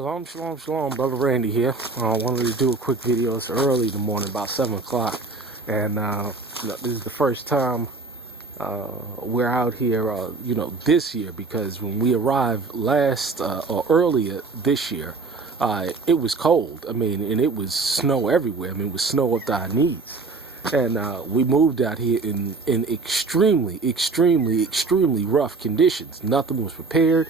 Shalom, shalom, shalom. Brother Randy here. I wanted to do a quick video. It's early in the morning, about 7 o'clock. And this is the first time we're out here, this year, because when we arrived or earlier this year, it was cold. I mean, and it was snow everywhere. I mean, it was snow up to our knees. And we moved out here in extremely, extremely, extremely rough conditions. Nothing was prepared.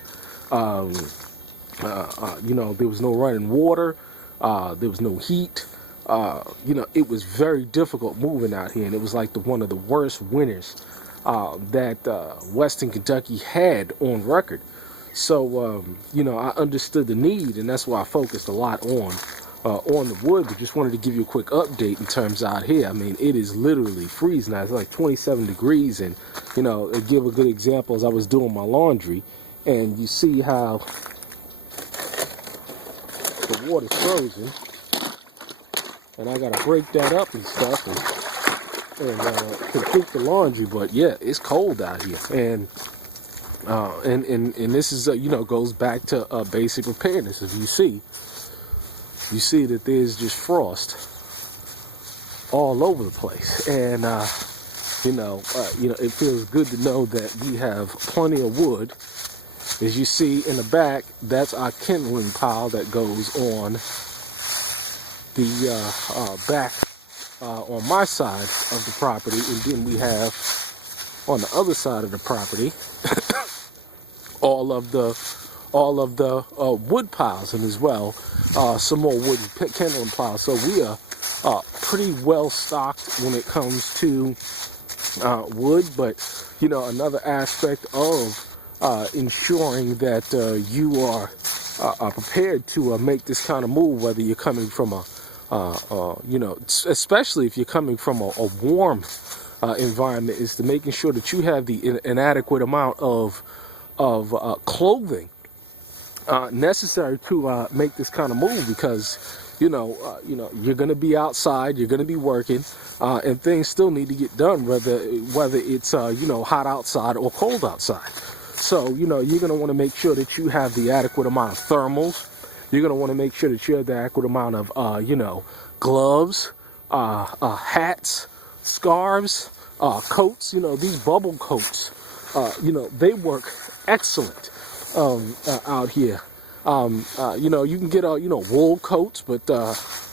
There was no running water. There was no heat. It was very difficult moving out here, and it was like one of the worst winters that Western Kentucky had on record. So, I understood the need, and that's why I focused a lot on the wood. But just wanted to give you a quick update in terms out here. I mean, it is literally freezing now. It's like 27 degrees, and to give a good example, as I was doing my laundry, and you see how the water's frozen, and I gotta break that up and stuff and complete the laundry. But yeah, it's cold out here, and this is goes back to basic preparedness. If you see that there's just frost all over the place, and it feels good to know that we have plenty of wood. As you see in the back, that's our kindling pile that goes on the back on my side of the property, and then we have on the other side of the property all of the wood piles, and as well some more wood kindling piles. So we are pretty well stocked when it comes to wood. But another aspect of ensuring that you are prepared to make this kind of move, whether you're coming from especially if you're coming from a warm environment, is to making sure that you have an adequate amount of clothing necessary to make this kind of move, because you're going to be outside, you're going to be working, and things still need to get done, whether it's hot outside or cold outside. So, you're going to want to make sure that you have the adequate amount of thermals. You're going to want to make sure that you have the adequate amount of, gloves, hats, scarves, coats. These bubble coats, they work excellent out here. You can get, wool coats, but,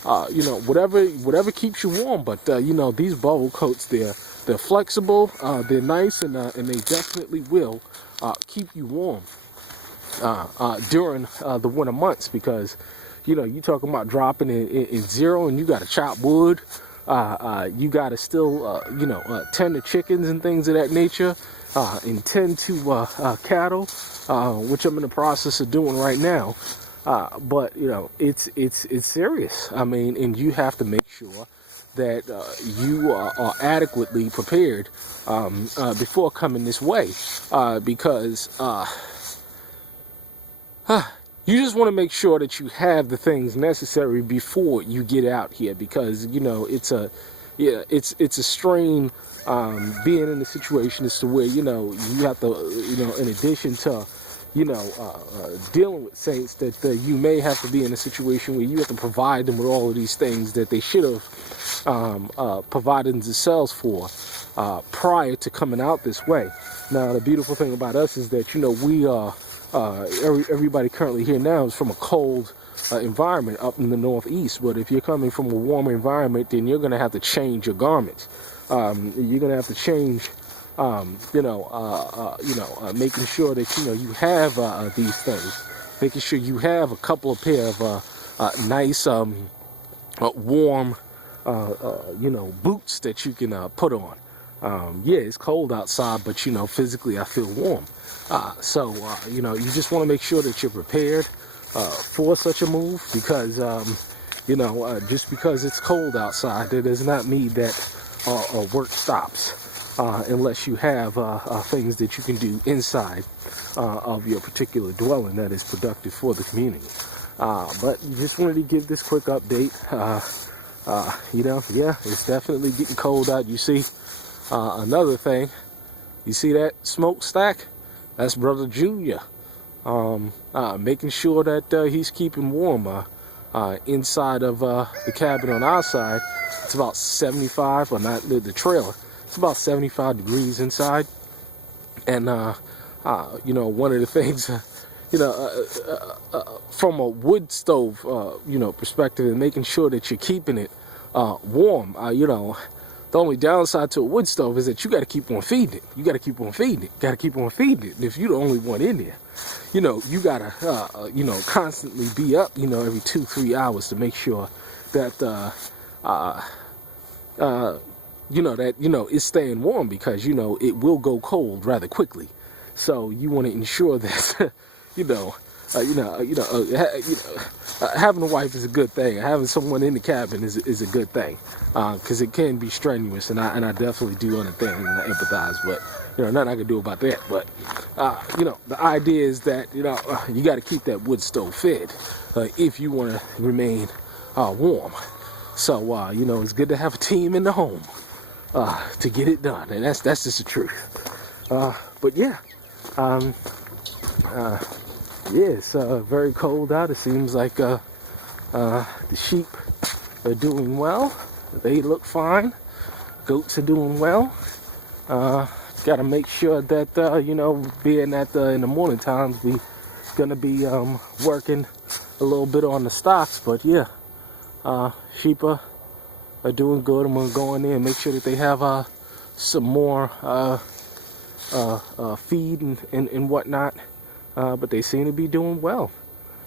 whatever keeps you warm. But, these bubble coats, they're flexible, they're nice, and they definitely will keep you warm during the winter months, because you talking about dropping in zero, and you got to chop wood, you got to still tend to chickens and things of that nature, and tend to cattle, which I'm in the process of doing right now. But it's serious. I mean, and you have to make sure that you are adequately prepared before coming this way, because you just want to make sure that you have the things necessary before you get out here, because it's a strain being in a situation as to where you have to in addition to dealing with saints, that you may have to be in a situation where you have to provide them with all of these things that they should have provided themselves for prior to coming out this way. Now, the beautiful thing about us is that we are everybody currently here now is from a cold environment up in the Northeast. But if you're coming from a warmer environment, then you're going to have to change your garments. You're going to have to change making sure that you have these things, making sure you have a couple of pair of nice warm boots that you can put on. Yeah, it's cold outside, but physically I feel warm. So you just want to make sure that you're prepared for such a move, because just because it's cold outside, that does not mean that work stops. Unless you have things that you can do inside of your particular dwelling that is productive for the community. But just wanted to give this quick update. Yeah, it's definitely getting cold out. You see, another thing, you see that smokestack? That's Brother Junior. making sure that he's keeping warm. Inside of the cabin on our side, it's about 75, or not the trailer. It's about 75 degrees inside, and you know, one of the things, you know, from a wood stove, you know, perspective, and making sure that you're keeping it warm. You know, the only downside to a wood stove is that you got to keep on feeding it. You got to keep on feeding it. Got to keep on feeding it. And if you're the only one in there, you know, you gotta, you know, constantly be up, you know, every 2-3 hours to make sure that, you know, that, you know, it's staying warm, because, you know, it will go cold rather quickly. So you want to ensure that, you know, having a wife is a good thing. Having someone in the cabin is a good thing, because it can be strenuous, and I definitely do understand and I empathize, but you know, nothing I can do about that. But you know, the idea is that, you know, you got to keep that wood stove fed if you want to remain warm. So you know, it's good to have a team in the home to get it done, and that's just the truth. But yeah. Yeah, it's very cold out. It seems like the sheep are doing well. They look fine. Goats are doing well. Got to make sure that, you know, being that in the morning times, we going to be working a little bit on the stocks. But yeah, sheep are doing good. I'm going to go in there and make sure that they have some more feed and whatnot. But they seem to be doing well.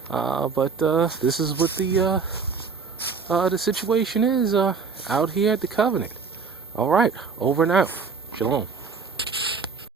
But this is what the situation is out here at the Covenant. All right, over and out. Shalom.